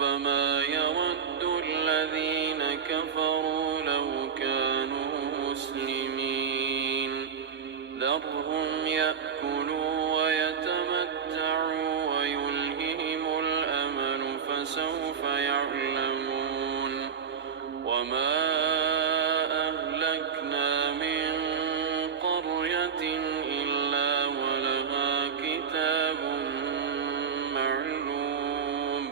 ربما يود الذين كفروا لو كانوا مسلمين ذرهم يأكلوا ويتمتعوا ويلههم الأمل فسوف يعلمون وما أهلكنا من قرية إلا ولها كتاب معلوم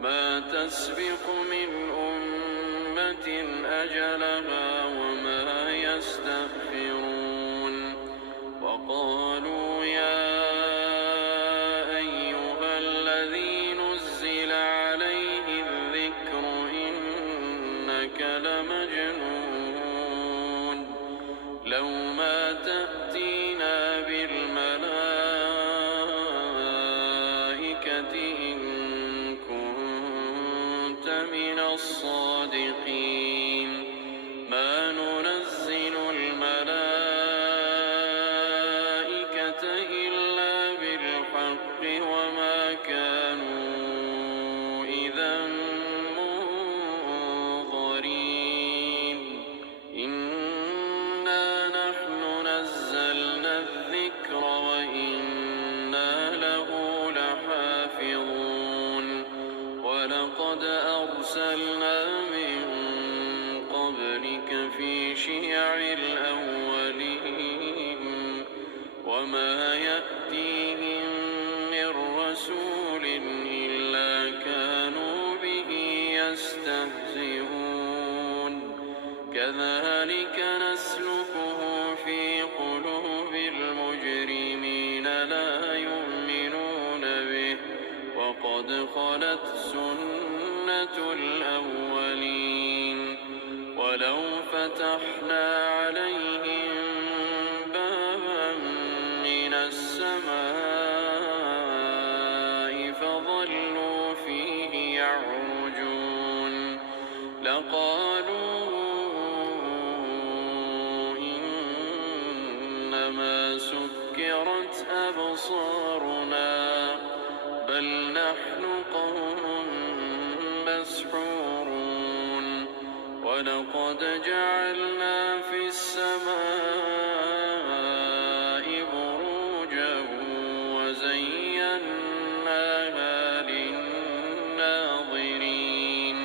ما تسبق من أمة أجلها وما يستأخرون وقالوا يا أيها الذي نزل عليه الذكر إنك لمجنون لو ما تأتينا بالملائكة إن كنت من الصادقين ما ننزل الملائكة إلا بالحق وما كانوا إذا منظرين إنا نحن نزلنا الذكر وإنا له لحافظون ولقد أرسلنا من قبلك في شيع الأولين وما يأتيهم من رسول إلا كانوا به يستهزئون كذلك نسلكه في قلوب المجرمين لا يؤمنون به وقد خلت سنة الأولين ولو فتحنا عليهم بابا من السماء فظلوا فيه يعرجون لقالوا إنما سكرت أبصارنا بل نحن قوم مسحورون ولقد جعلنا في السماء بروجا وزيناها للناظرين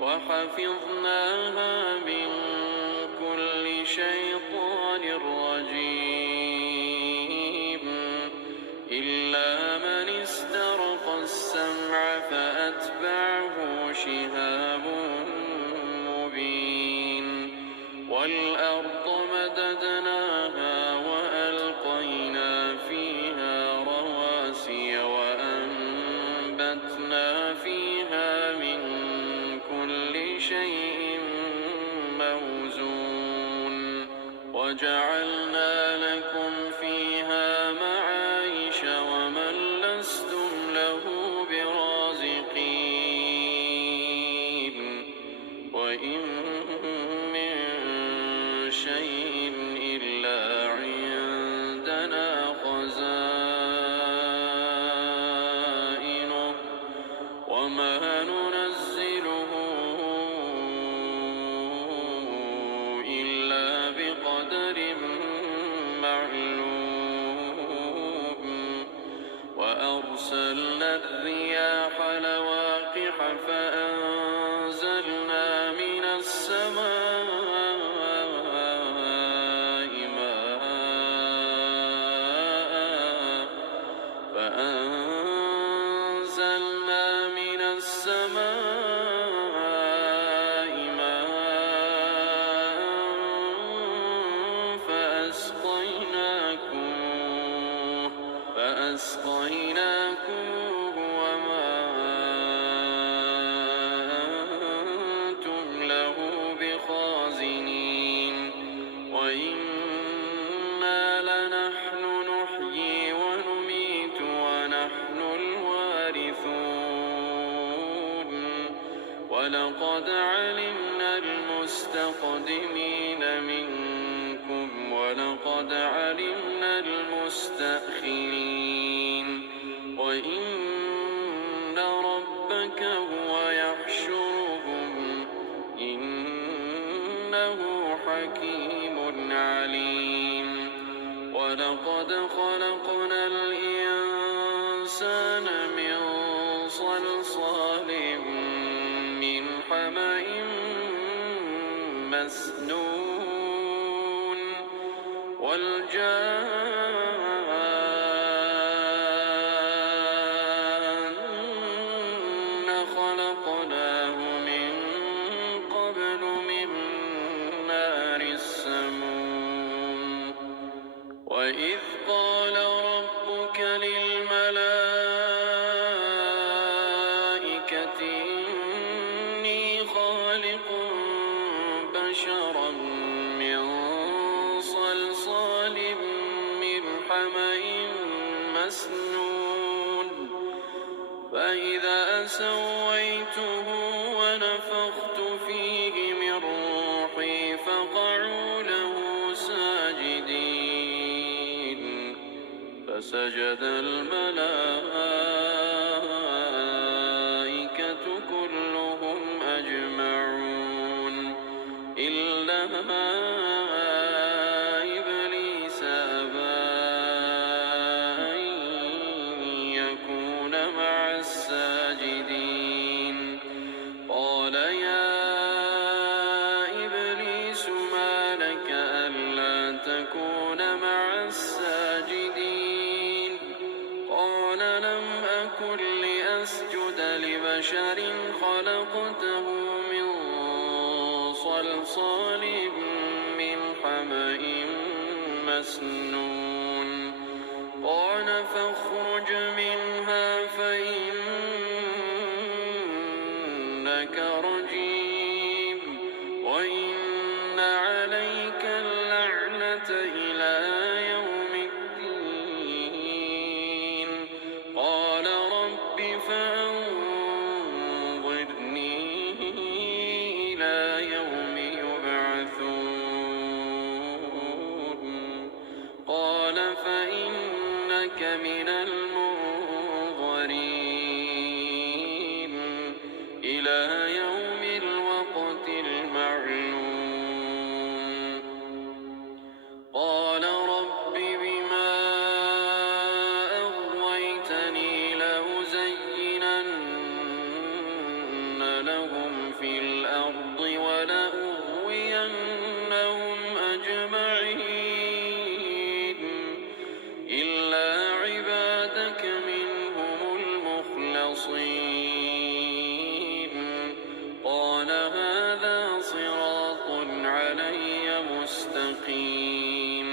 وحفظناها من كل شيطان رجيم إلا من استرق السمع فأتبعه شهاب مبين والأرض مددناها وألقينا فيها رواسي وأنبتنا فيها من كل شيء موزون وجعلنا لكم فيها معايش ومن لستم له برازقين وإن من شيء إلا عندنا خزائنه وما ننزله إلا بقدر معلوم وأرسلنا الرياح لواقح فأنزلنا من السماء فأسقيناكموه وما أنتم له بخازنين وإنا لنحن نحيي ونميت ونحن الوارثون ولقد علمنا المستقدمين منكم ولقد علمنا المستأخرين وإن ربك ولقد خلقنا الإنسان من صلصال من حمأ مسنون والجان خلقناه من قبل من نار السموم وإذ قال ربك للملائكة إني خالق بشرا من صلصال من حمأ مسنون فإذا سويته ونفخت فيه من روحي فقعوا له ساجدين فسجد الملائكة كلهم أجمعون إلا إبليس أبى أن يكون مع الساجدين قال يا إبليس ما لك ألا تكون مع الساجدين قال لم أكن لأسجد لبشر خلقته من صلصال من حمأ مسنون قال فاخرج منها فإنك رجيم وإن عليك اللعنة إلى يوم الدين قال رب فأنظرني إلى يوم يبعثون قال فإنك من المنظرين إلى يوم الوقت المعلوم قال رب بما أغويتني لأزينن لهم في الأرض ولأغوينهم أجمعين إلا عبادك منهم المخلصين قال هذا صراط علي مستقيم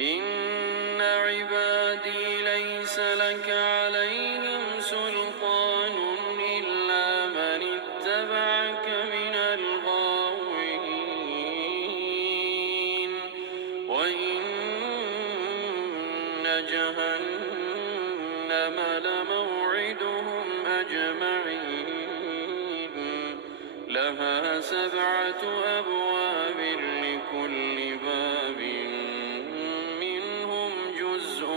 إن عبادي ليس لك عليهم سلطان إلا من اتبعك من الغاوين وإن جهنم لموعدهم أجمعين لها 7 أبواب لكل باب منهم جزء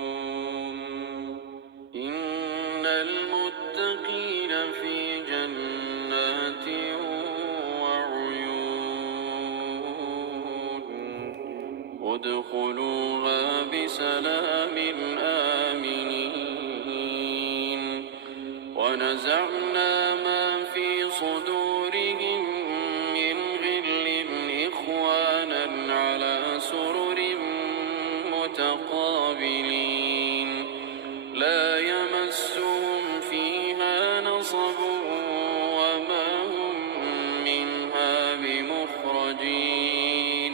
مقسوم إن المتقين في جنات وعيون ادخلوها بسلام آمنين ونزعنا ما في صدورهم من غل إخوانا على سرر متقابلين لا يمسهم فيها نصب وما هم منها بمخرجين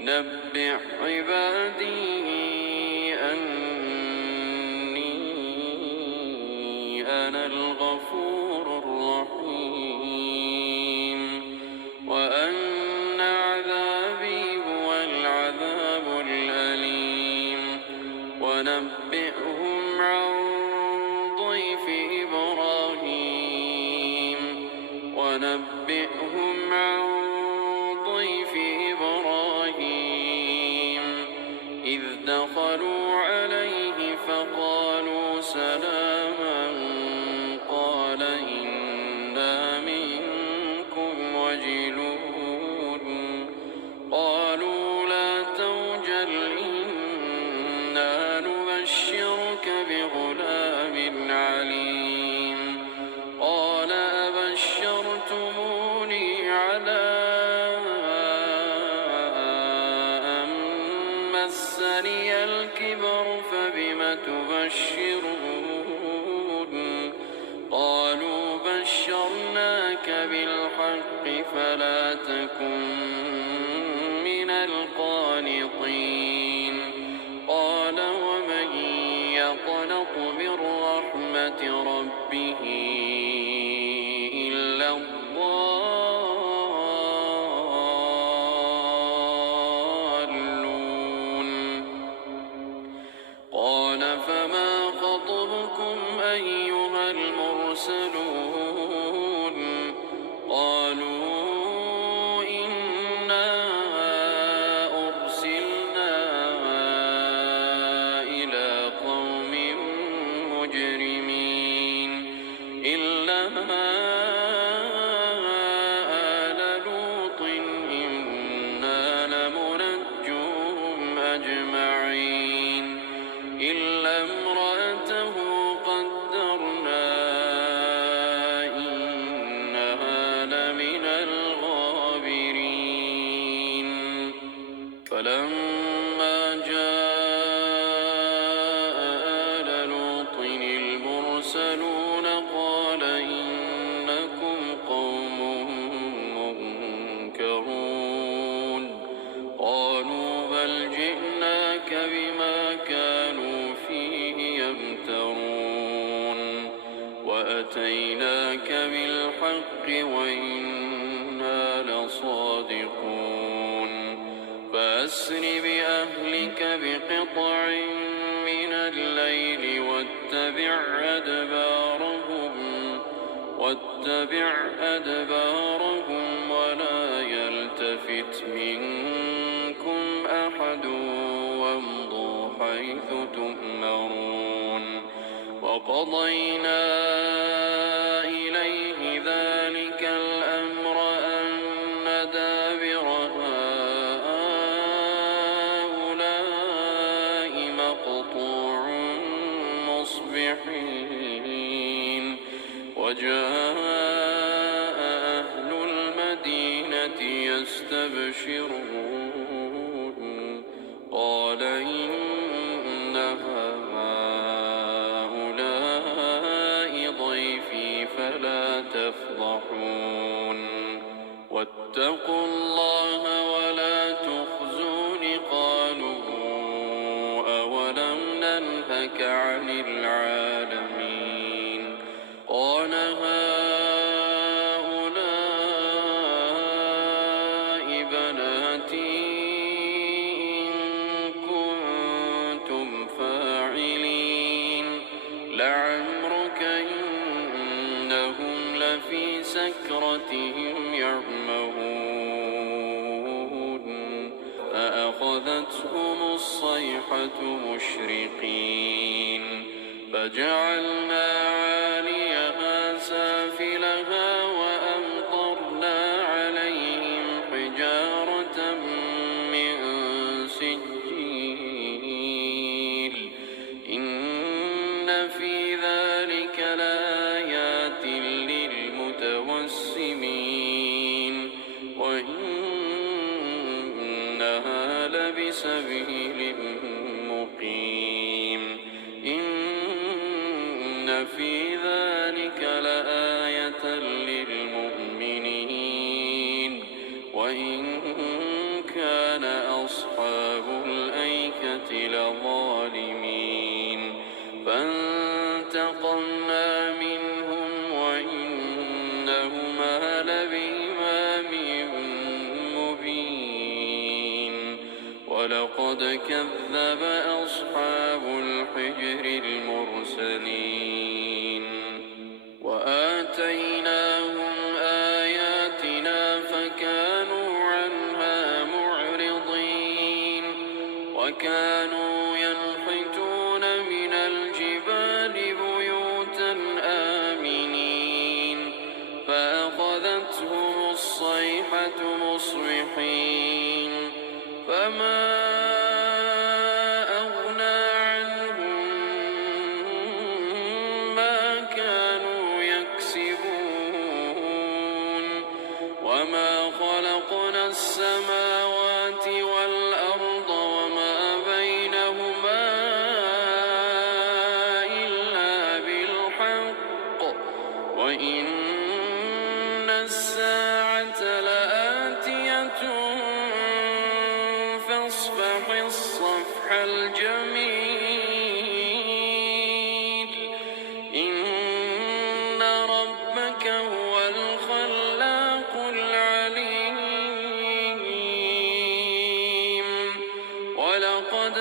نبئ عبادي أني أنا الغفور الرحيم وأن عذابي هو العذاب الأليم ونبئهم عن ضيف إبراهيم ونبئهم عن ضيف إبراهيم إذ دخلوا عليه فقالوا سلاما قال إنا منكم وجلون مسني الكبر فبم تبشرون قالوا بشرناك بالحق فلا تكن من القانطين قال ومن يقنط من رحمة ربه إلا الضالون قال فما خطبكم أيها المرسلون قالوا إنا أرسلنا إلى قوم مجرمين إلا آل لوط إنا لمنجوهم أجمعين إلا امرأته قدرنا إنها لمن الغابرين فلما جاء آل لوط المرسلون قال إنكم قوم منكرون قالوا بل جئناك بما كانوا فيه يمترون وأتيناك بالحق وإنا لصادقون فأسر بأهلك بقطع من الليل واتبع أدبارهم ولا يلتفت منكم أحد وامضوا حيث تؤمرون وقضينا إليه ذلك الأمر أن دابر هؤلاء مقطوع مصبحين وجاء أهل المدينة يستبشرون قال إن هؤلاء ضيفي فلا تفضحون واتقوا الله ولا تخزون قالوا أولم ننهك عن العالمين قال هؤلاء بناتي إن كنتم فاعلين لعمرك إنهم لفي سكرتهم يعمهون فأخذتهم الصيحة مشرقين فجعلنا عاليها سافلها وأمطرنا عليهم حجارة من سجيل إن في ذلك لآيات للمتوسمين وإنها لبسبيل مقيم إن في ذلك لآية للمؤمنين وإن كان أصحاب الأيكة لظالمين فانتقمنا منهم وإنهما لبإمام مبين ولقد كذب أصحاب الحجر المرسلين وآتيناهم آياتنا فكانوا عنها معرضين وكانوا ينحتون من الجبال بيوتا آمنين فأخذتهم الصيحة مصبحين فما أغنى عنهم ما كانوا يكسبون وما خلقنا السماوات والأرض وما الصفح الجميل إن ربك هو الخلاق العليم ولقد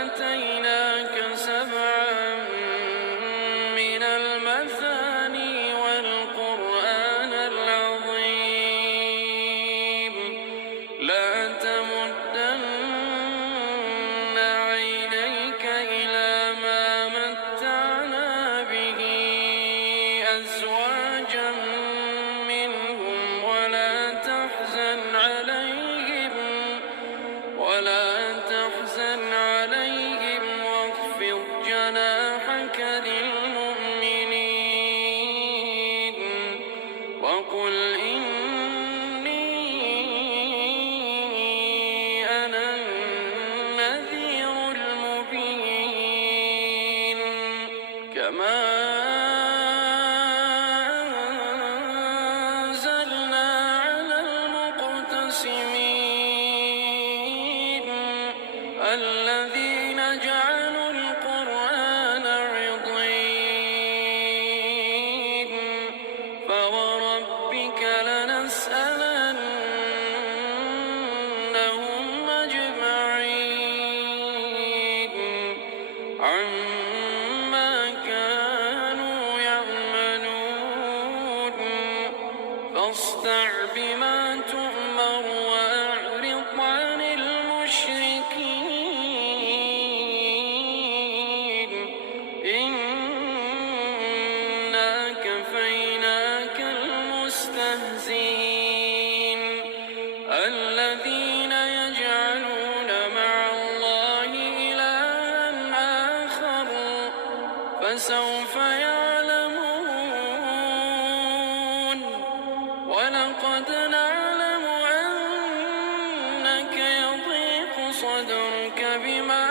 آتيناك سبعا من المثاني والقرآن العظيم لا تمدن عينيك إلى ما متعنا به أزواجا منهم ولا تحزن عليهم واخفض جناحك للمؤمنين وقل إني أنا النذير المبين كما أنزلنا على المقتسمين الذين جعلوا القرآن عضين فوربك لنسألنهم أجمعين عما كانوا يعملون فاصدع بما تؤمر وأعرض عن المشركين إنا كفيناك المستهزئين الذين يجعلون مع الله إلها آخر فسوف يعلمون ولقد نعلم أنك يضيق صدرك بما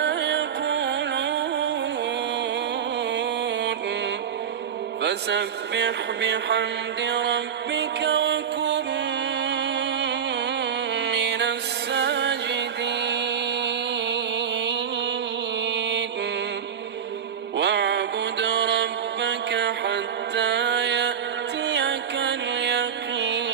يقولون فسبح بحمد ربك وكن من الساجدين واعبد ربك حتى يأتيك اليقين.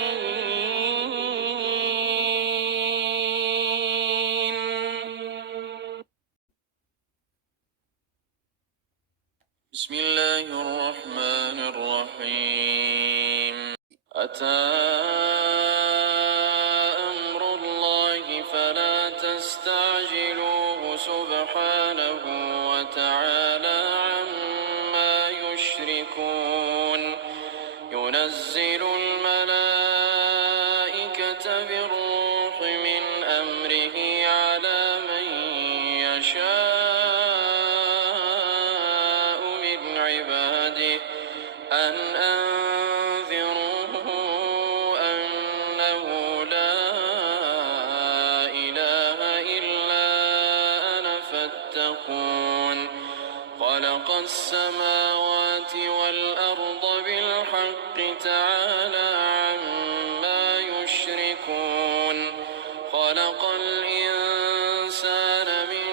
بسم الله الرحمن الرحيم أتى أمر الله فلا تستعجلوه سبحانه وتعالى عما يشركون ينزل الملائكة بالروح من أمره على من يشاء من عباده أن أنذروا أنه لا إله إلا أنا فاتقون خلق السماوات والأرض بالحق تعالى عما يشركون خلق الإنسان من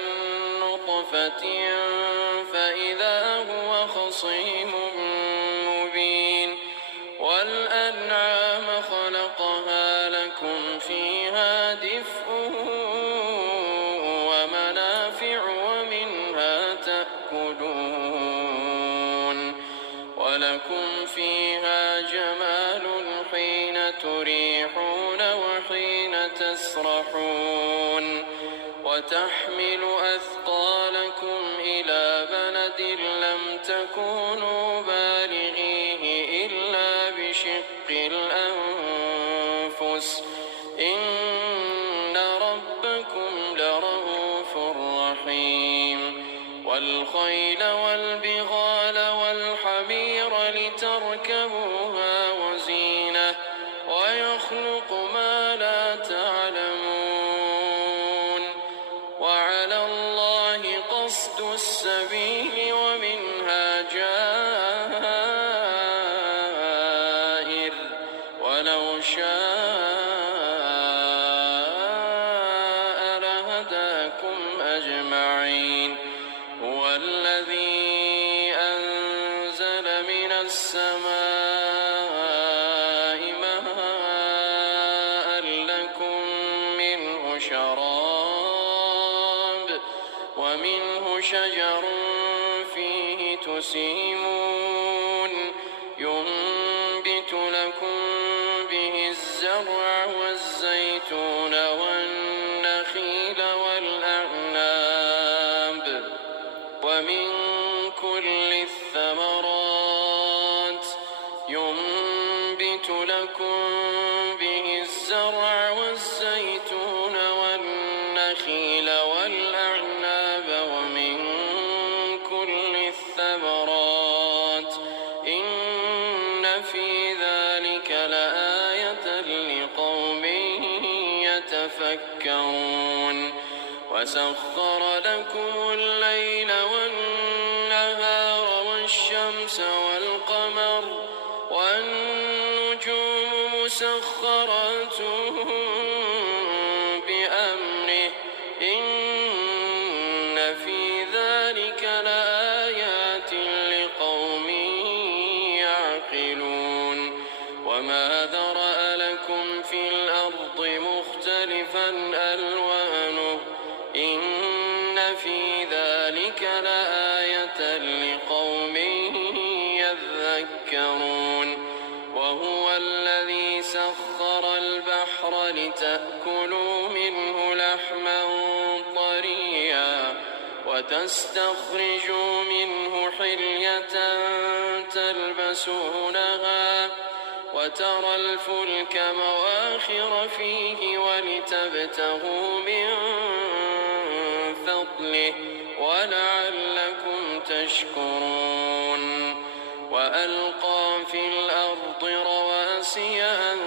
نطفة فإذا هو خصيم مبين والأنعام خلقها لكم فيها دفء ومنافع ومنها تأكلون ولكم فيها جمال حين تريحون وحين تسرحون وتحمل أثقالكم إلى بلد لم تكونوا بالغيه إلا بشق الأنفس إن ربكم لرؤوف رحيم والخيل والبغال والحمير لتركبوها وزينة ويخلق ما لا تعلمون وعلى الله قصد السبيل ومنها جائر ولو شاء لهداكم أجمعين الذي أنزل من السماء ماء لكم منه شراب ومنه شجر فيه تسيمون ينبت لكم به الزرع والزيتون والنخيل والأعناب ومن كل الثمرات ينبت لكم به الزرع والزيتون والنخيل والأعناب ومن كل الثمرات إن في ذلك لآية لقوم يتفكرون وسخر لكم الليل والنهار والشمس والقمر والنجوم مسخرات بأمره إن في ذلك لآيات لقوم يعقلون وما ذرأ لكم في الأرض مختلفا ألوانه إن في ذلك لآية لقوم يذكرون وهو الذي سخر البحر لتأكلوا منه لحما طريا وتستخرجوا منه حلية تلبسونها وترى الفلك مواخر فيه ولتبتغوا من فضله ولعلكم تشكرون وألقى في الأرض رواسي أن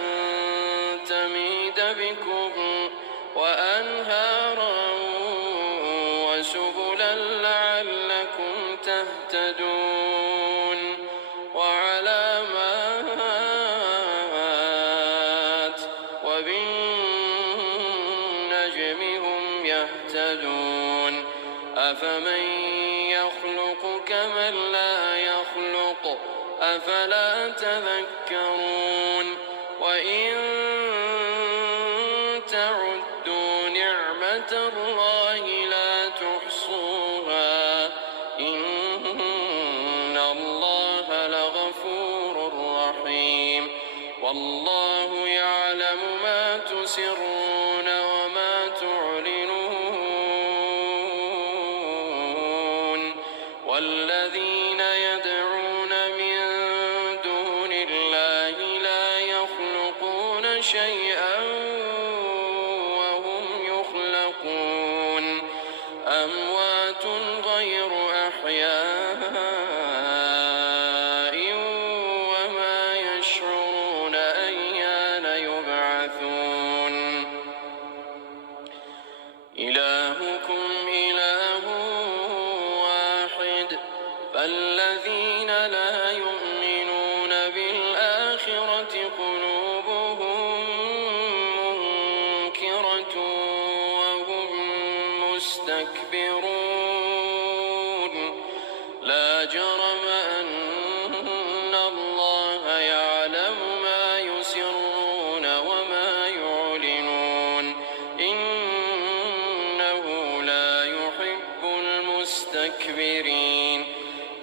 تميد بكم وأنهارا وسبلا لعلكم تهتدون وعلامات وبالنجم هم يهتدون أفمن يخلق كمن لا يخلق أفلا تذكرون وإن تعدوا نعمة الله لا تحصوها إن الله لغفور رحيم والله يعلم ما تسرون وما تعلنون والذين يدعون من دون الله لا يخلقون شيئا وهم يخلقون أموات غير أحياء وما يشعرون أيان يبعثون إلهكم إله واحد فالذين لا يؤمنون بالآخرة قلوبهم منكرة وهم مستكبرون لا جرم أن الله يعلم ما يسرون وما يعلنون إنه لا يحب المستكبرين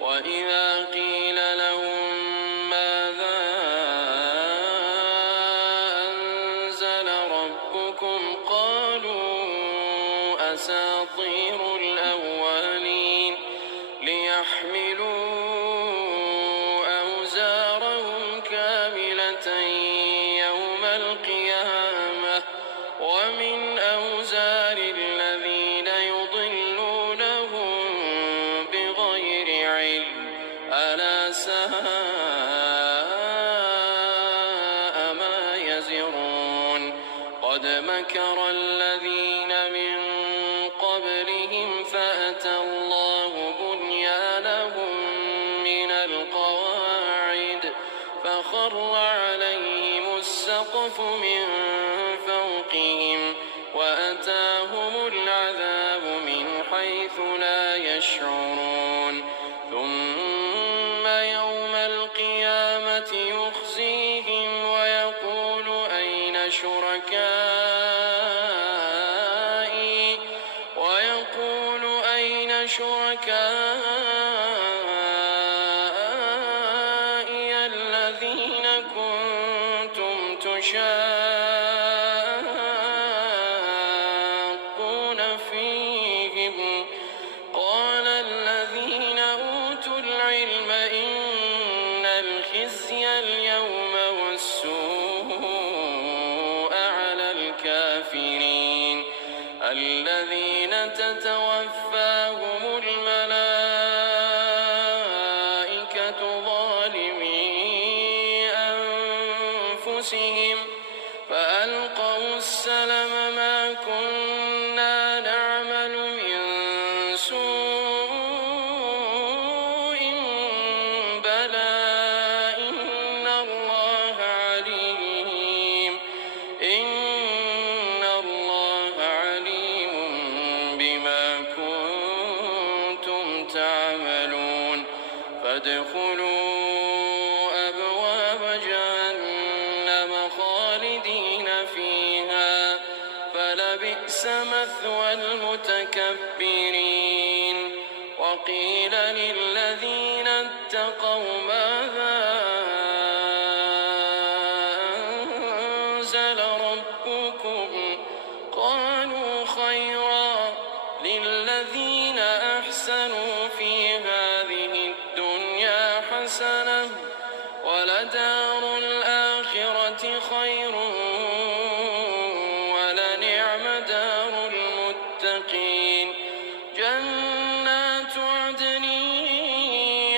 وإذا قيل لهم ماذا أنزل ربكم قالوا أساطير الأولين ليحملوا أوزارهم كاملة يوم القيامة ومن أوزار الذين يضلونهم بغير علم ألا ساء ما يزرون قد مكر الذين من قبلهم فأتى الله بنيانهم من القواعد فخر عليهم السقف من فوقهم وأتاهم العذاب من حيث لا يشعرون شركائي الذين كنتم تشاقون فيهم. قال الذين أوتوا العلم إن الخزي اليوم والسوء على الكافرين الذين تتوفاهم الملائكة ظالمي أنفسهم فألقوا السلم ما كنا نعمل من سوء بلى إن الله عليم بما كنتم تعملون. فادخلوا أبواب جهنم خالدين فيها فلبئس مثوى المتكبرين. وقيل للذين اتقوا ماذا أنزل ربكم قالوا خيرا للذين أحسنوا في هذه الدنيا حسنة ولدار الآخرة خير ولنعم دار المتقين. جنات عدن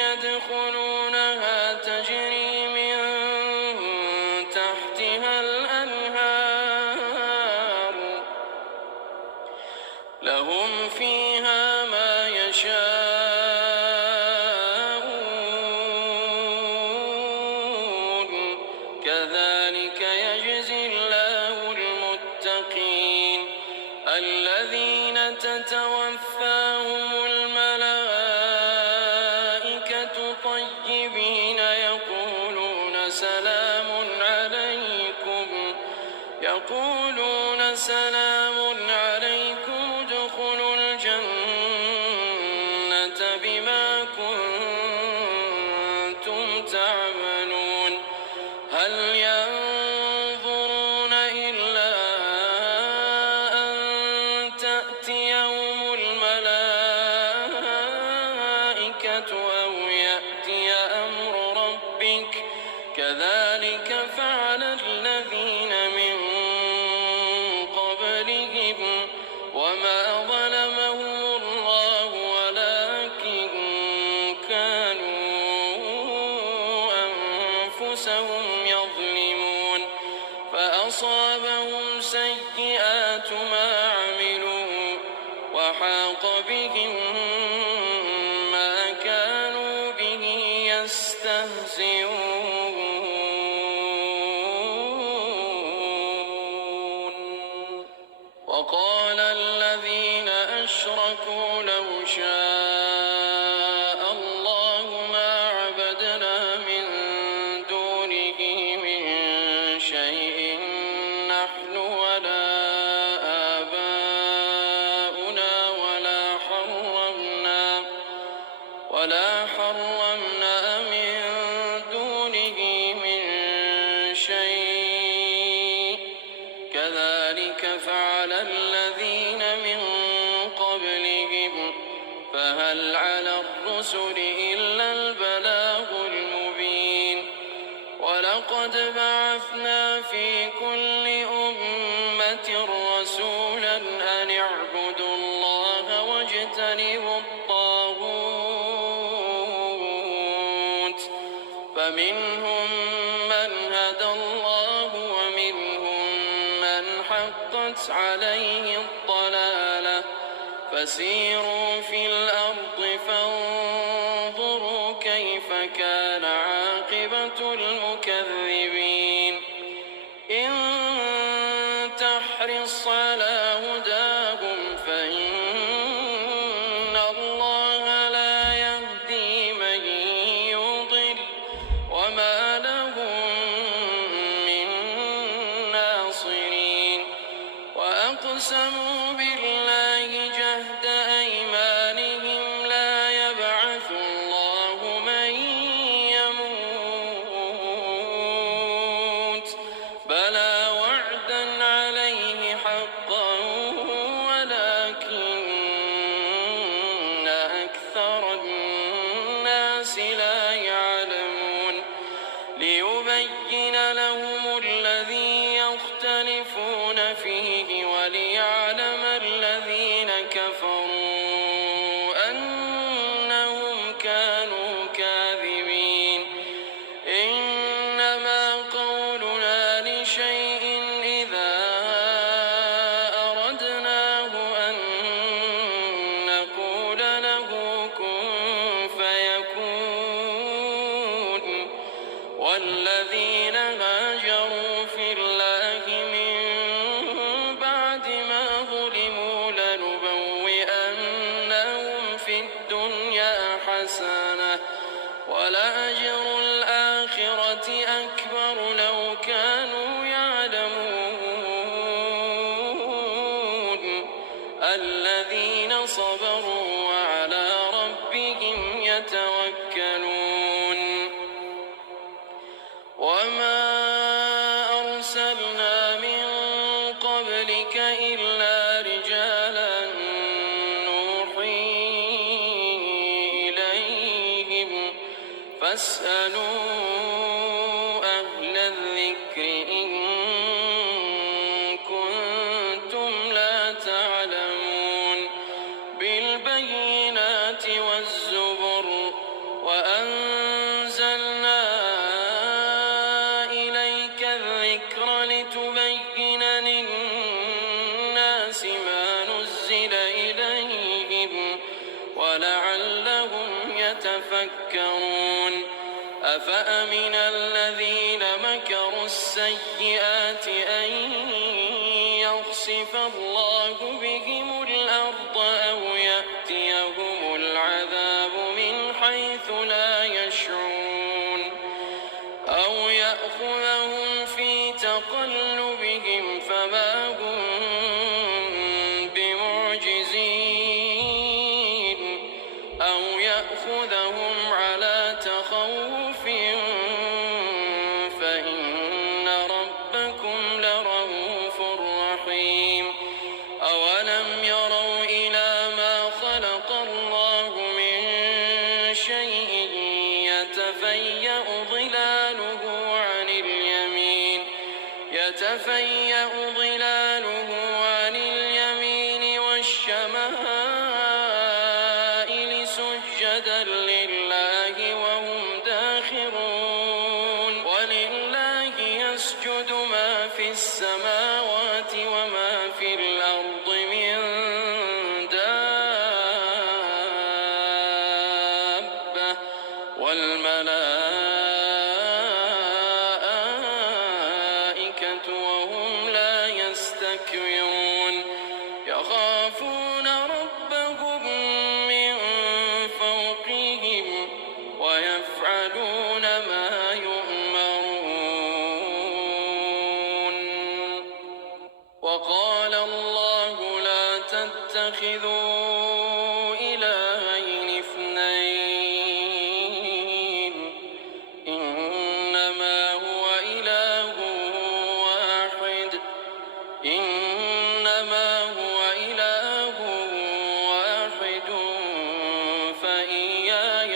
يدخلونها تجري من تحتها الأنهار لهم فيها ما يشاءون كذلك يجزي الله المتقين. الذين تتوفاهم الملائكة طيبين يقولون سلام عليكم ادخلوا الجنة بما كنتم تعملون. هل ينظرون إلا أن تأتيهم الملائكة أو يأتي أمر ربك كذلك فعل الذين من قبلهم وما ظلمهم الله ولكن كانوا أنفسهم يظلمون. فأصابهم سيئات ما عملوا وحاق بهم ما كانوا به يستهزئون. وقال الذين أشركوا لو شاء الله ما عبدنا من دونه من شيء نحن ولا آباؤنا ولا حرمنا من دونه من شيء كذلك فعل الذين من قبلهم فهل على الرسل إلا البلاغ المبين. ولقد بعثنا في كل أمة رسولا أن اعبدوا الله واجتنبوا الطاغوت فمنهم من هدى الله ومنهم من حقت عليه الضلالة. فسيروا في الأرض فانظروا كيف كان عاقبة المكذبين. إن تحرص على هداهم فإن الله لا يهدي من يضل وما لهم من ناصرين. وأقسموا بالله جهد أيمانهم الناس لا يعلمون ليبين لهم الذي يختلفون فيه وليعلم الذين كفروا أنهم كانوا كاذبين إنما قولنا لشيء إذا أردناه أن نقول له كن فيكون والذين هاجروا في الله من بعد ما ظلموا لنبوئنهم في الدنيا حسنة ولأجر الآخرة أكبر لو كانوا يعلمون الذين صبروا وعلى ربهم يتوكلون وما أرسلنا من قبلك إلا رجالا نوحي إليهم فاسألوا أهل الذكر إن كنتم لا تعلمون بالبينات والزبر وأنزلنا إليك الذكر لتبين للناس ما نزل إليهم ولعلهم يتفكرون أفأمن الذين مكروا السيئات أن يخسف الله بهم الأرض أو يأتيهم العذاب من حيث لا يشعرون أو يأخذهم في تقلبهم فما هم بمعجزين أو يأخذهم على تخوف فإن ربكم لرؤوف رحيم أولم يروا إلى ما خلق الله من شيء يتفيأ ظلاله عن اليمين والشمائل سجدا لله وهم داخرون ولله يسجد ما في السماوات وما في الأرض من دابة والملائكة وهم لا يستكبرون يخافون ربهم من فوقهم ويفعلون ما يؤمرون وقال الله لا تتخذوا إلهين اثنين إنما هو إله واحد فإياي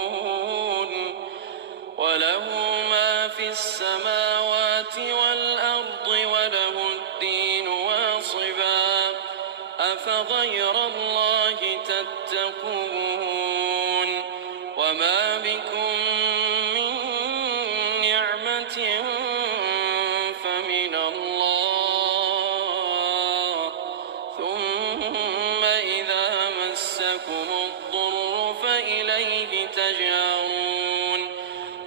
فارهبون وله ما في السماوات والأرض وله الدين واصبا أفغير الله تتقون وما بكم من نعمة فمن الله ثم إذا مسكم الضر فإليه تجارون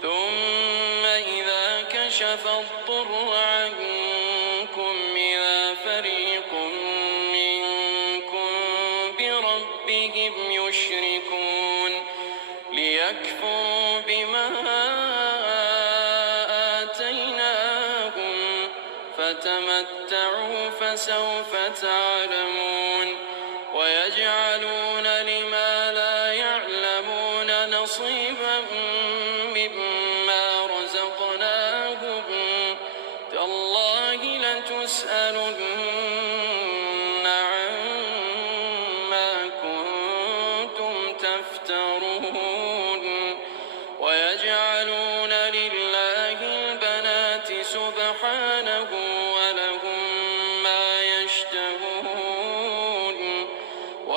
ثم إذا كشف الضر عنكم إذا فريق منكم بربهم يشركون ليكفروا بما آتيناهم فتمتعوا فسوف تعلمون ويجعلون لما لا يعلمون نصيبا مما رزقناهم تالله لتسألن عما كنتم تفعلون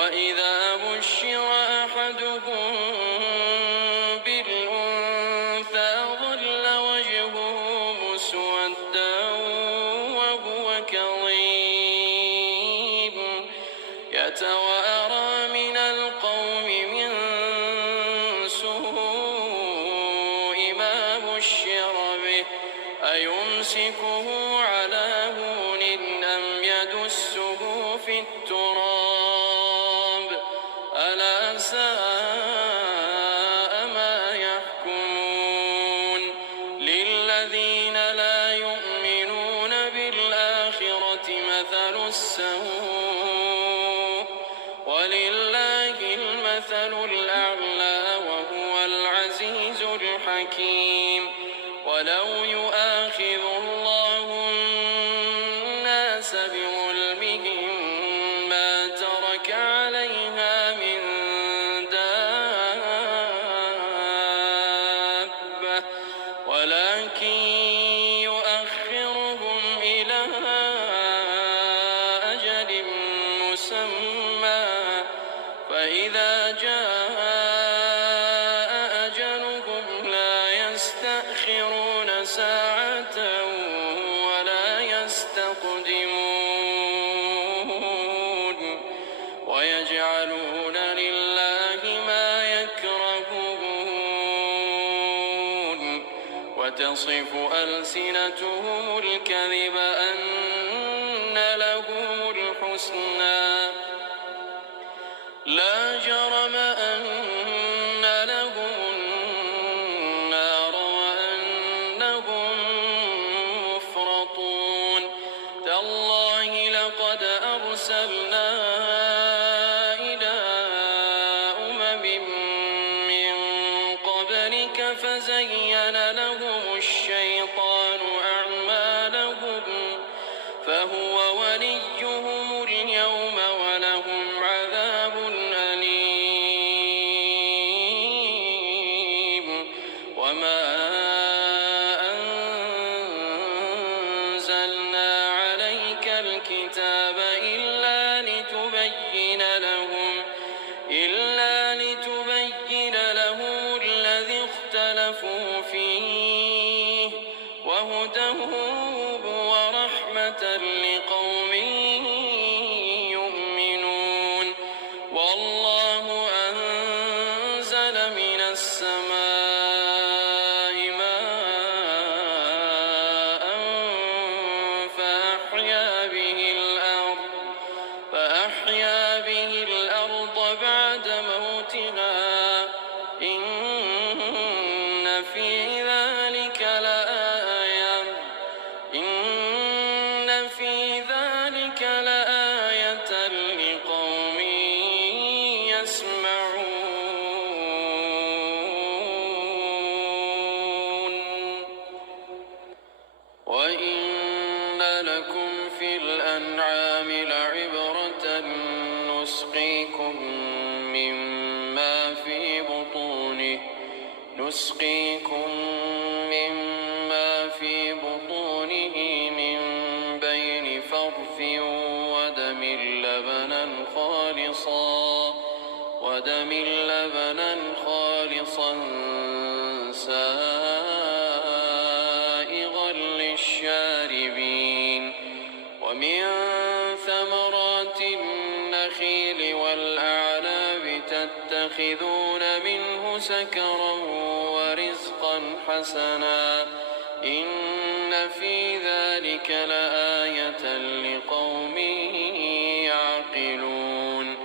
وإذا بشر أحدهم بالأنثى ظل وجهه مسودا وهو كظيم يتوارى من القوم من سوء ما بشر به أيمسكه على هون أم يدسه في التراب ألا ساء ما يحكمون للذين لا يؤمنون بالآخرة مثل السوء ولله المثل الأعلى وهو العزيز الحكيم ولو يؤاخذ الله الناس بظلمهم ما ترك عليها من دابة ولكن يؤخرهم إلى أجل مسمى فإذا جاء أجلهم لا يستأخرون ساعة ولا يستقدمون ويجعلون لله ما يكرهون وتصف ألسنتهم الكذب أن لهم الحسنى لا جرم أن لهم النار وأنهم مفرطون تالله لقد أرسلنا إلى أمم من قبلك فزين لهم الشيطان أعمالهم فهو وليهم اليوم ولهم عذاب أليم وما أنزلنا عليك الكتاب إلا لتبين لهم الذي اختلفوا فيه وهدى ورحمة لقوم يؤمنون والله أنزل من السماء ماء فأحيا به الأرض بعد موتها إن في ذلك لآية لقوم يسمعون وإن لكم في الأنعام لعبرة نسقيكم مما في بطونه من بين فرث ودم لبنا خالصا سائغا للشاربين ومن ثمرات النخيل والأعناب تتخذون منه سكرا ورزقا حسنا إن في ذلك لآية لقوم يعقلون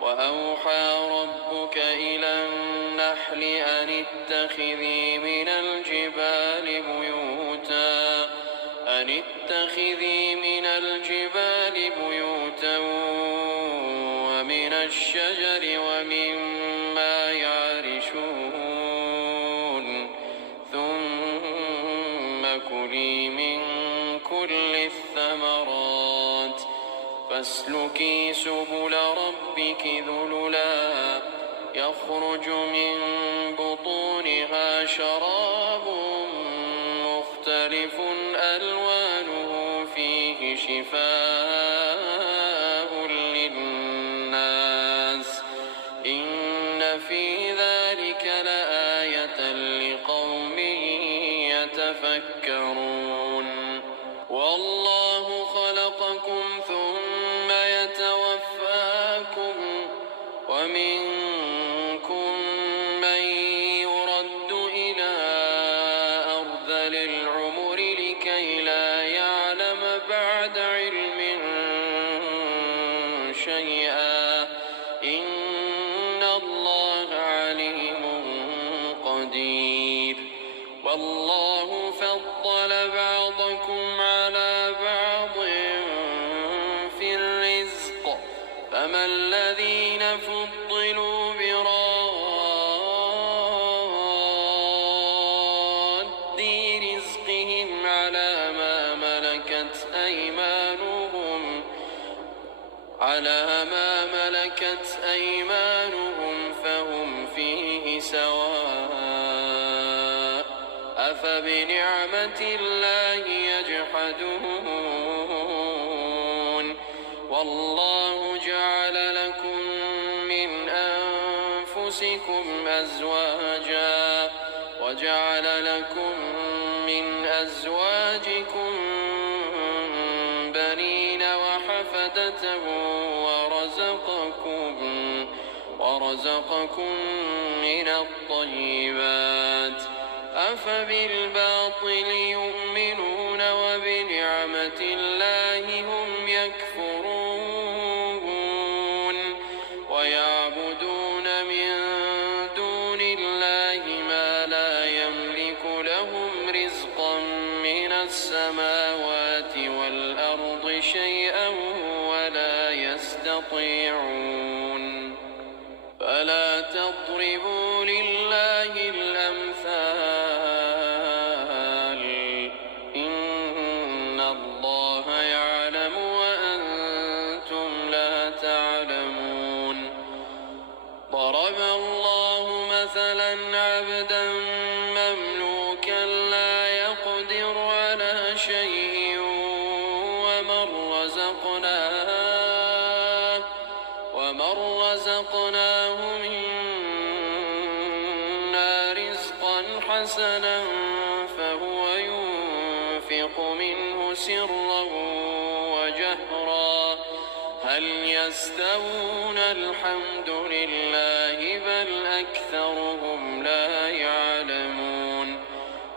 وأوحى ربك إلى النحل أن اتخذي من الجبال بيوتا ومن الشجر ومما يعرشون ثم كلي من كل الثمرات فاسلكي سبل ربك ذللا يخرج من بطونها شراب مختلف ألوانه فيه شفاء للناس ومنكم من يرد إلى أرذل العمر لكي لا يعلم بعد علم شيئا إن الله عليم قدير والله فضل بعضكم على بعض في الرزق فما الذين فضلوا براد رزقهم على ما ملكت أيمانهم فهم فيه سواء أفبنعمة الله يجحدون والله جعل لكم من أنفسكم أزواجا وجعل لكم من أزواجكم بنين وحفدة ورزقكم من الطيبات أفبالباطل يؤمنون وبنعمة الله هم يكفرون ويعبدون من دون الله ما لا يملك لهم رزقا من السماوات والأرض شيئا ولا يستطيعون فلا تضربوا لله الأمثال إن الله يعلم وأنتم لا تعلمون ضرب الله مثلا عبدا مملوكا لا يقدر على شيء ومن رزقناه منا رزقا حسنا فهو ينفق منه سرا وجهرا هل يستوون الحمد لله بل أكثرهم لا يعلمون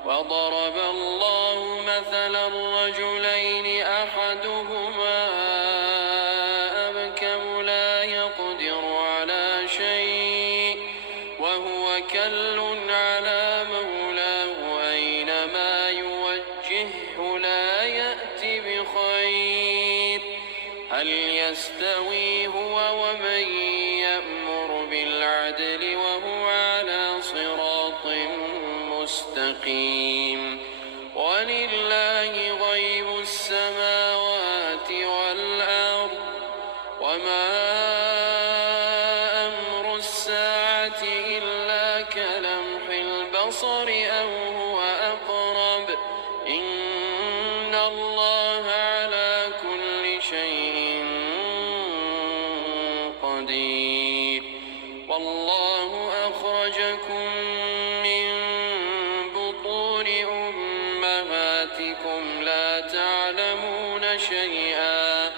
وضرب الله مثلا رجلين أحدهما أبكم لا يقدر على شيء وهو كل على مولاه أينما يوجهه لا يأتي بخير هل يستوي هو ومن يأمر بالعدل وهو على صراط مستقيم ولله غيب السماوات والأرض وما أمر الساعة إلا كلمح البصر أو هو أقرب إن الله على كل شيء قدير والله أخرجكم من بطون أمهاتكم لا تعلمون شيئا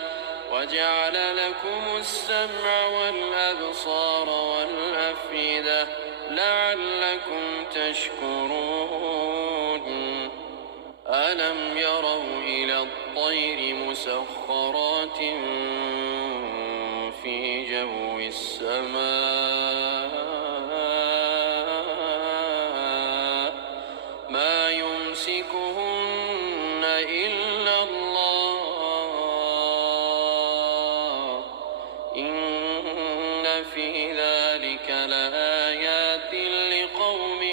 وجعل لكم السمع والأبصار والأفئدة لعلكم تشكرون ألم يروا إلى الطير مسخرات في جو السماء ما يمسكهن إلا الله إن في ذلك لآيات لقوم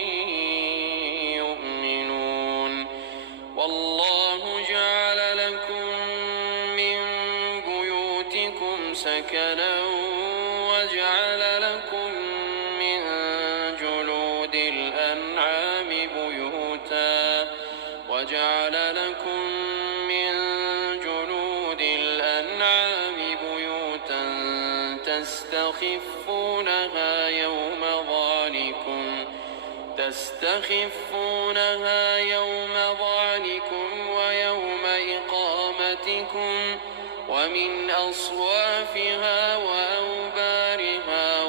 يؤمنون والله جعل لكم من بيوتكم سكنا وجعل لكم من جلود الأنعام بيوتا تستخفونها يوم ظعنكم ويوم إقامتكم ومن أصوافها وأوبارها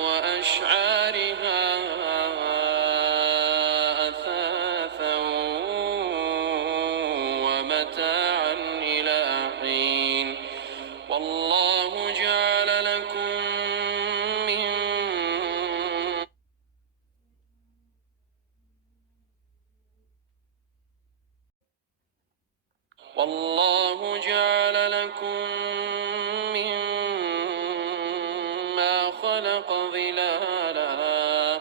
خلق ظلالا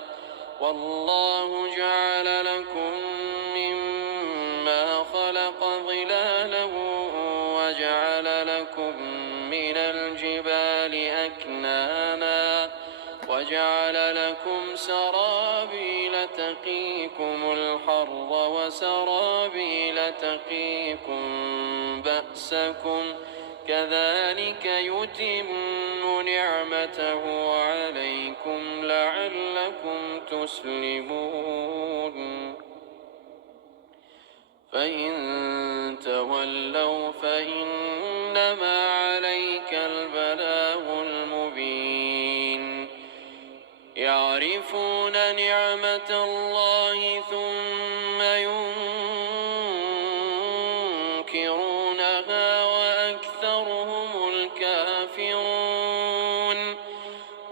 والله جعل لكم مما خلق ظلالا وجعل لكم من الجبال أكنانا وجعل لكم سرابيل تقيكم الحر وسرابيل تقيكم بأسكم كذلك يتم نعمته عليكم لعلكم تسلمون فإن تولوا فإنما عليك البلاغ المبين يعرفون نعمة الله ثم ينكرونها وأكثرهم الكافرون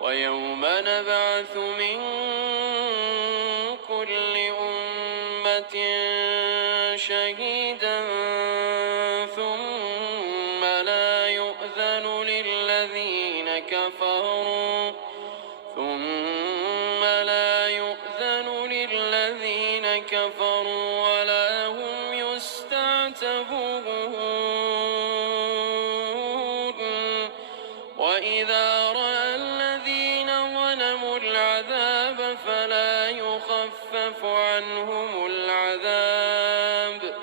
ويوم نبعث من كل أمة شهيدا ثم لا يؤذن للذين كفروا ولا هم يستعتبون وإذا رأى الذين ظلموا العذاب فلا يخفف عنهم العذاب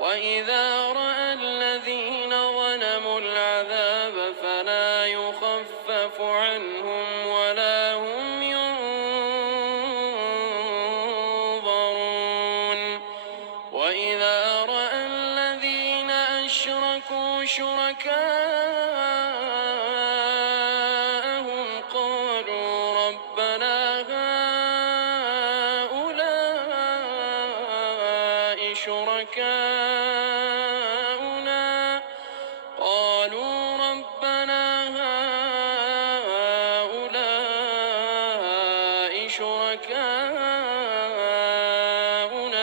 وإذا رأى الذين ظلموا العذاب فلا يخفف عنهم ولا هم ينظرون وإذا رأى الذين أشركوا شركاءهم قالوا ربنا هؤلاء شركاؤنا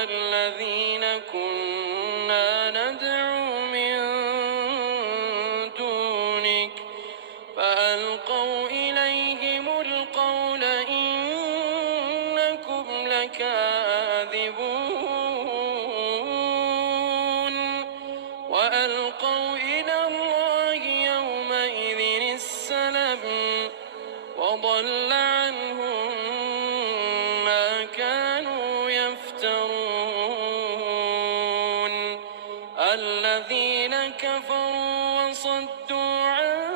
الذين كنا ندعو من دونك فألقوا إليهم القول إنكم لكاذبون وألقوا إلى الله يومئذ السلم وضل عنهم ما كانوا يفترون الذين كفروا وصدوا عن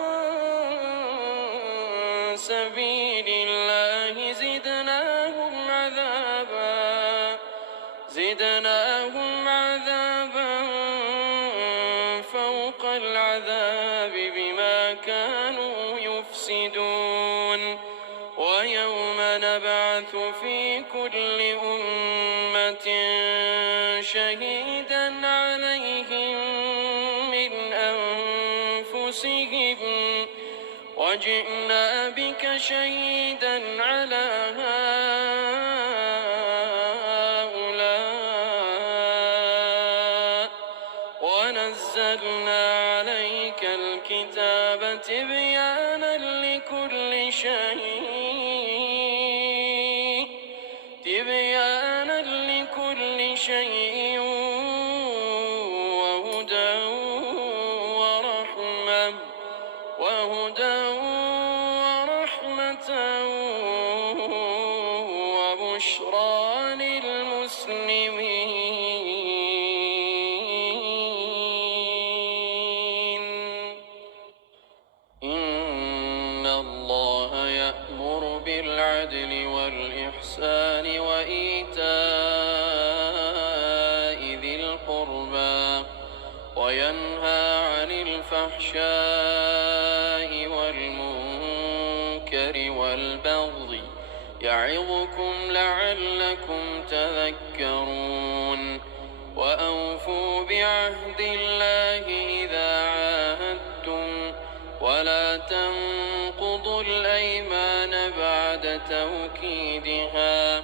سبيل الله زدناهم عذابا فوق العذاب بما كانوا يفسدون ويوم نبعث في كل أمة شهيدا عليهم من أنفسهم وجئنا بك شهيدا على هؤلاء ونزلنا عليك الكتاب تبيانا لكل شيء وهدى ورحمة وبشرى للمسلمين إن الله يأمر بالعدل والإحسان وإيتاء ذي القربى وينهى عن الفحشاء والمنكر والبغي يعظكم لعلكم تذكرون وأوفوا بعهد الله إذا عاهدتم ولا تنقضوا الأيمان بعد توكيدها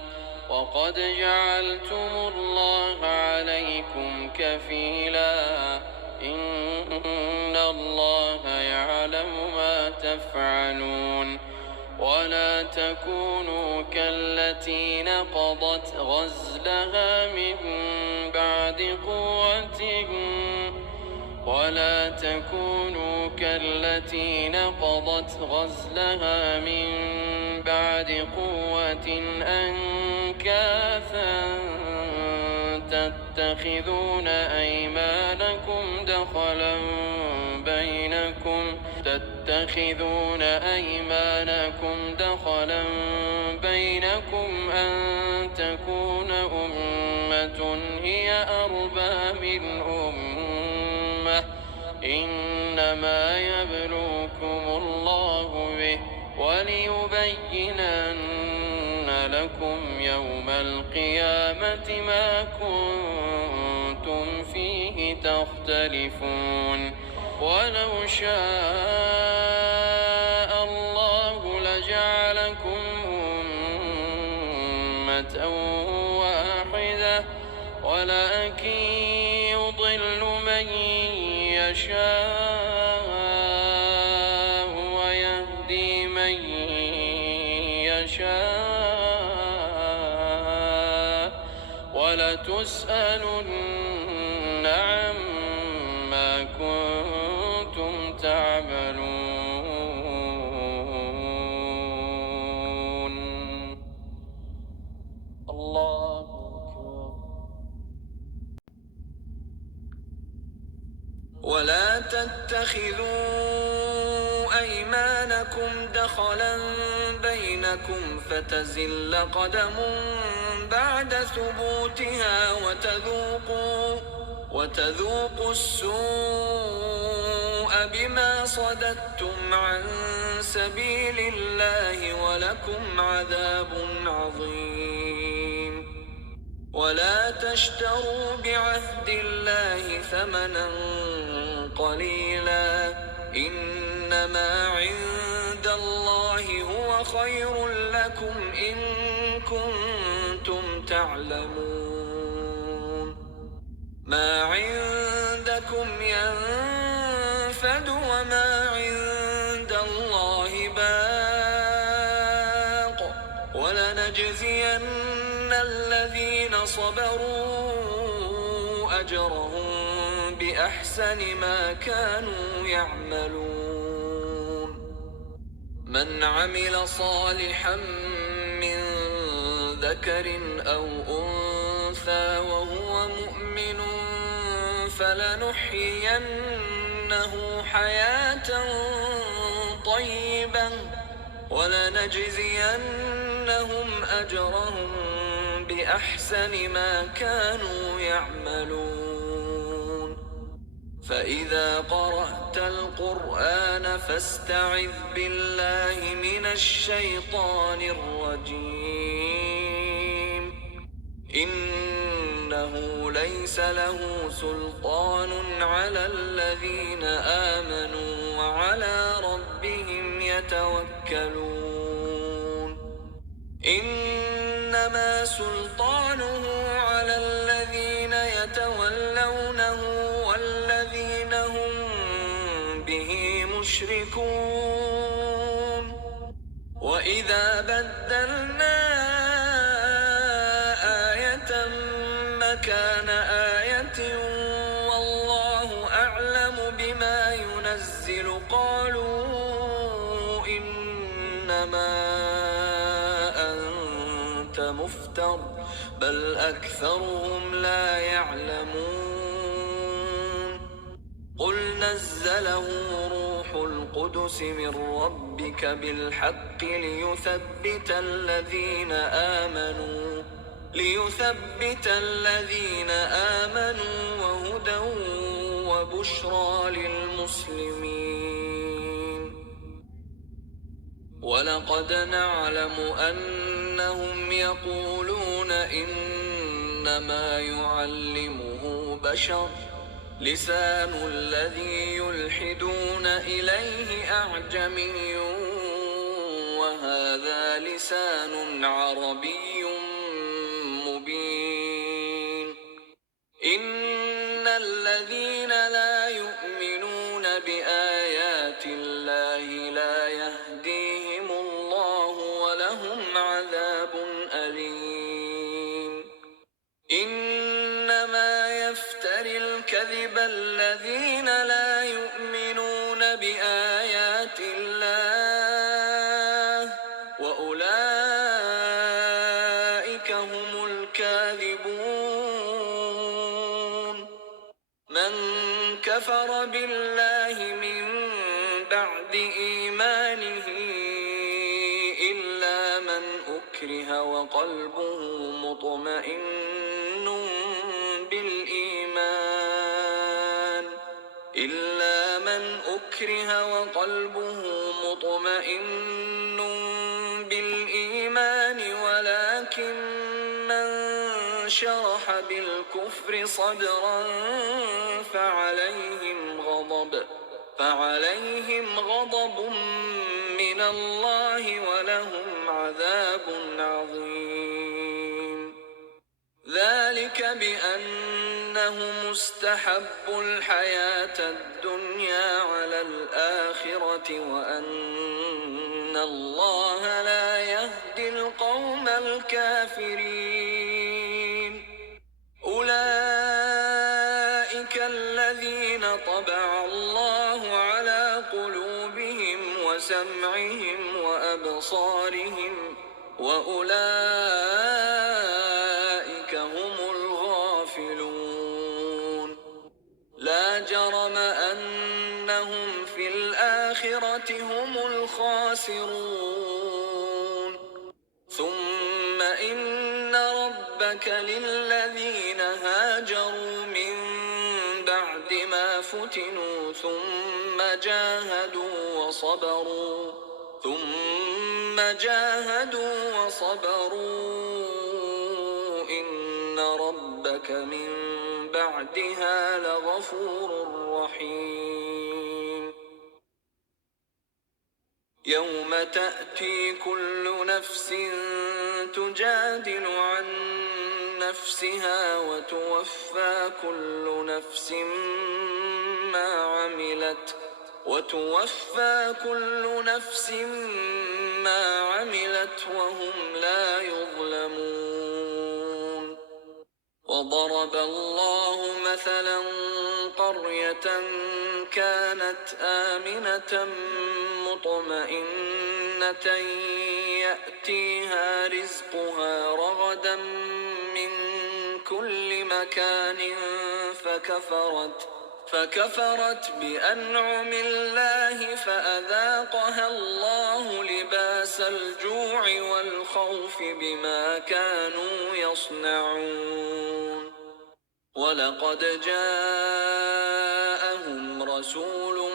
وقد جعلتم الله عليكم كفيلا إن الله يعلم ما تفعلون ولا تكونوا كالتي نقضت غزلها من بعد قوة ولا تكونوا كالتي نقضت غزلها من بعد قوة أنكاثا تتخذون أيمانكم دخلا بينكم أن تكون أمة هي أربى من أمة إنما يبلوكم الله به وليبينن لكم يوم القيامة ما كنتم فيه تختلفون ولو شاء الله لجعلكم أمة واحدة ولكن يضل من يشاء ويهدي من يشاء ولتسألن عما كنتم تعملون. الله أكبر. ولا تتخذوا أيمانكم دخلا بينكم فتزل قدم بعد ثبوتها وتذوقوا السوء بما صددتم عن سبيل الله ولكم عذاب عظيم. ولا تشتروا بعهد الله ثمنا قليلا إنما عند الله هو خير لكم إن كنتم تعلمون. ما عندكم ينفد وما عند الله باق ولنجزين الذين صبروا أجرهم بأحسن ما كانوا يعملون. من عمل صالحا من ذكر أو أنثى وهو مؤمن فلنحيينه حياة طيبة ولنجزينهم أجرهم بأحسن ما كانوا يعملون. فإذا قرأت القرآن فاستعذ بالله من الشيطان الرجيم. إنه ليس له سلطان على الذين آمنوا وعلى ربهم يتوكلون. إنما سلطانه على الذين يتولونه والذين هم به مشركون. وإذا بدلنا آية مكان آية والله أعلم بما ينزل قالوا إنما أنت مفتر بل أكثرهم لا يعلمون. قل نزله روح القدس من ربك بالحق ليثبت الذين آمنوا وهدى وبشرى للمسلمين. ولقد نعلم أنهم يقولون إنما يعلمه بشر لسان الذي يلحدون إليه أعجمي وهذا لسان عربي مبين. إن الذين لا يؤمنون بآيات الله لا يهديهم الله الكذب الذين لا يؤمنون بآيات الله وأولئك هم الكاذبون. من كفر بالله من بعد إيمانه إلا من أكره وقلبه مطمئن بالإيمان ولكن من شرح بالكفر صدرا فعليهم غضب من الله ولهم عذاب عظيم. ذلك بأنهم استحبوا الحياة الدنيا على الآخرة وأن الله لا يهدي القوم الكافرين. أولئك الذين طبع الله على قلوبهم وسمعهم وأبصارهم وأولئك هم الغافلون. لا جرم أنهم في الآخرة هم الخاسرون. ثم إن ربك للذين هاجروا من بعد ما فتنوا ثم جاهدوا وصبروا إن ربك من بعدها لغفور رحيم. يوم تأتي كل نفس تجادل عن نفسها وتوفى كل نفس ما عملت وهم لا يظلمون. وضرب الله مثلا قرية كانت آمنة مطمئنة يأتيها رزقها رغدا من كل مكان فكفرت بأنعم الله فأذاقها الله لباس الجوع والخوف بما كانوا يصنعون. ولقد جاءهم رسول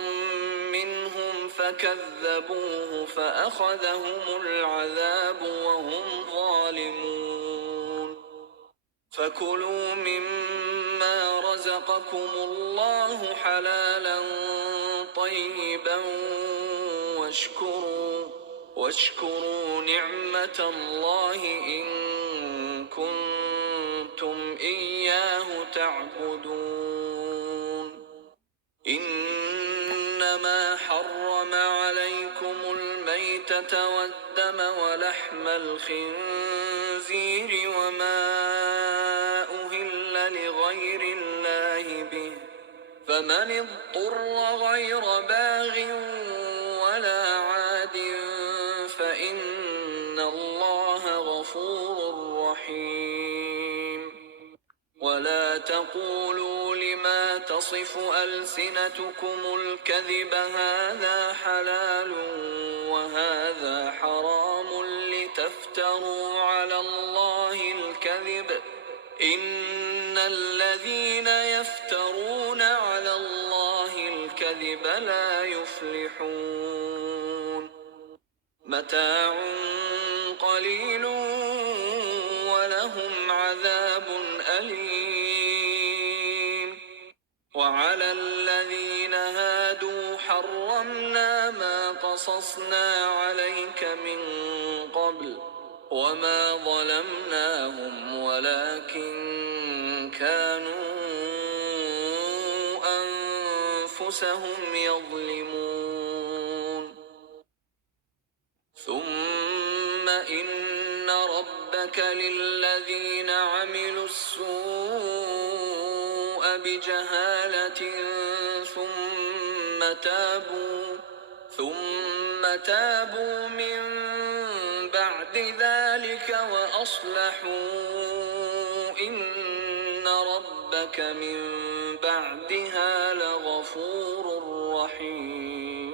منهم فكذبوه فأخذهم العذاب وهم ظالمون. فكلوا مما رزقكم الله حلالا طيبا واشكروا نعمة الله إن كنتم إياه تعبدون. إنما حرم عليكم الميتة والدم ولحم الخنزير وما أهل لغير الله به، فمن اضطر غير باغ ولا عاد فإن الله غفور رحيم. ولا تقولوا لما تصف ألسنتكم الكذب هذا حلال وهذا حرام لتفتروا على الله الكذب. إن الذين يفترون على الله الكذب لا يفلحون. متاع قليل ولهم عذاب أليم. وعلى الذين هادوا حرمنا ما قصصنا عليك من قبل وما ظلمناهم ولكن كانوا أنفسهم يظلمون. ثم إن ربك للذين عملوا السوء بجهالة ثم تابوا من بعد ذلك وأصلحوا إن ربك من بعدها لغفور رحيم.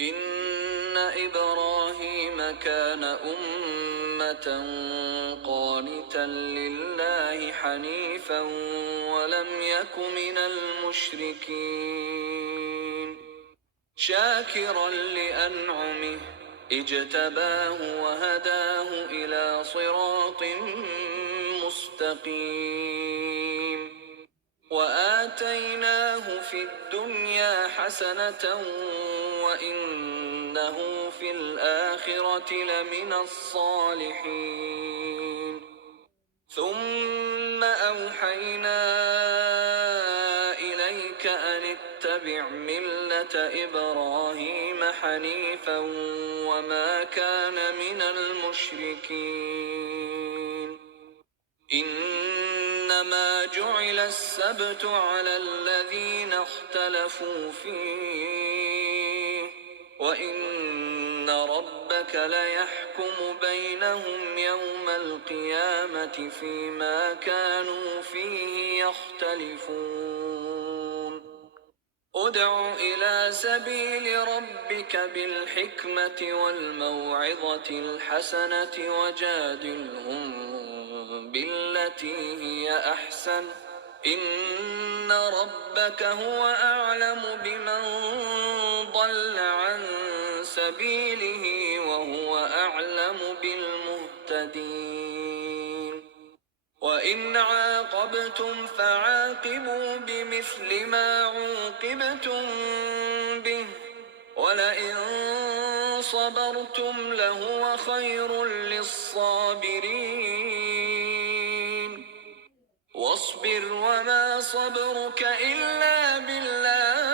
إن إبراهيم كان أمة قانتا لله حنيفا ولم يك من المشركين شاكرا لأنعمه اجتباه وهداه إلى صراط مستقيم وآتيناه في الدنيا حسنة وإنه في الآخرة لمن الصالحين. ثم أوحينا إليك أن اتبع ملة إبراهيم حنيفا وما كان من المشركين. إنما جعل السبت على الذين اختلفوا فيه وإن ربك ليحكم بينهم يوم القيامة فيما كانوا فيه يختلفون. ادع إلى سبيل ربك بالحكمة والموعظة الحسنة وجادلهم بالتي هي أحسن إن ربك هو أعلم بمن ضل عن سبيله وهو أعلم بالمهتدين. وإن عاقبتم فعاقبوا بمثل ما عوقبتم به ولئن صبرتم لهو خير للصابرين. واصبر وما صبرك إلا بالله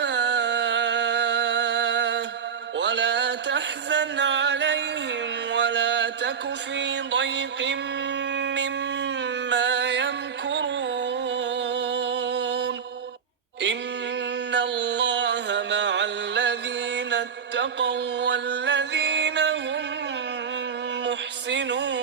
ولا تحزن عليهم ولا تك في ضيق مما يمكرون. إن الله مع الذين اتقوا والذين هم محسنون.